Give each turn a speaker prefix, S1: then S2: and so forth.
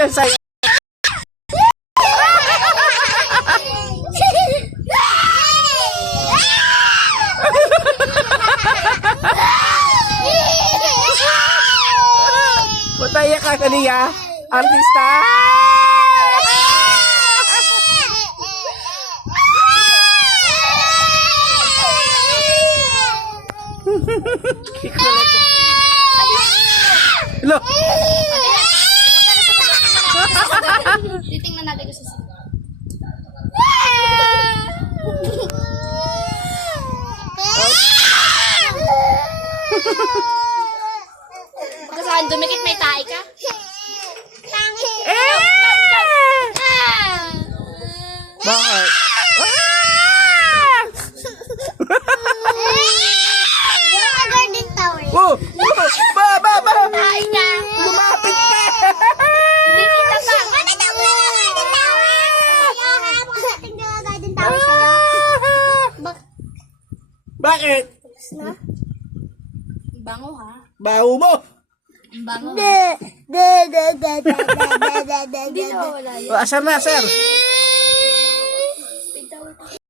S1: Ito sa'yo. Mataya ka kaniya. Artista. Hello.
S2: Natin kung sa Pagka sa akin dumikit may tae ka.
S1: Eh!
S2: Ah!
S1: Bakit? Bakit?
S2: Bango ha?
S1: Baho mo!
S2: Bango ha? Hindi na wala yun.
S1: Oh, asar na, sir.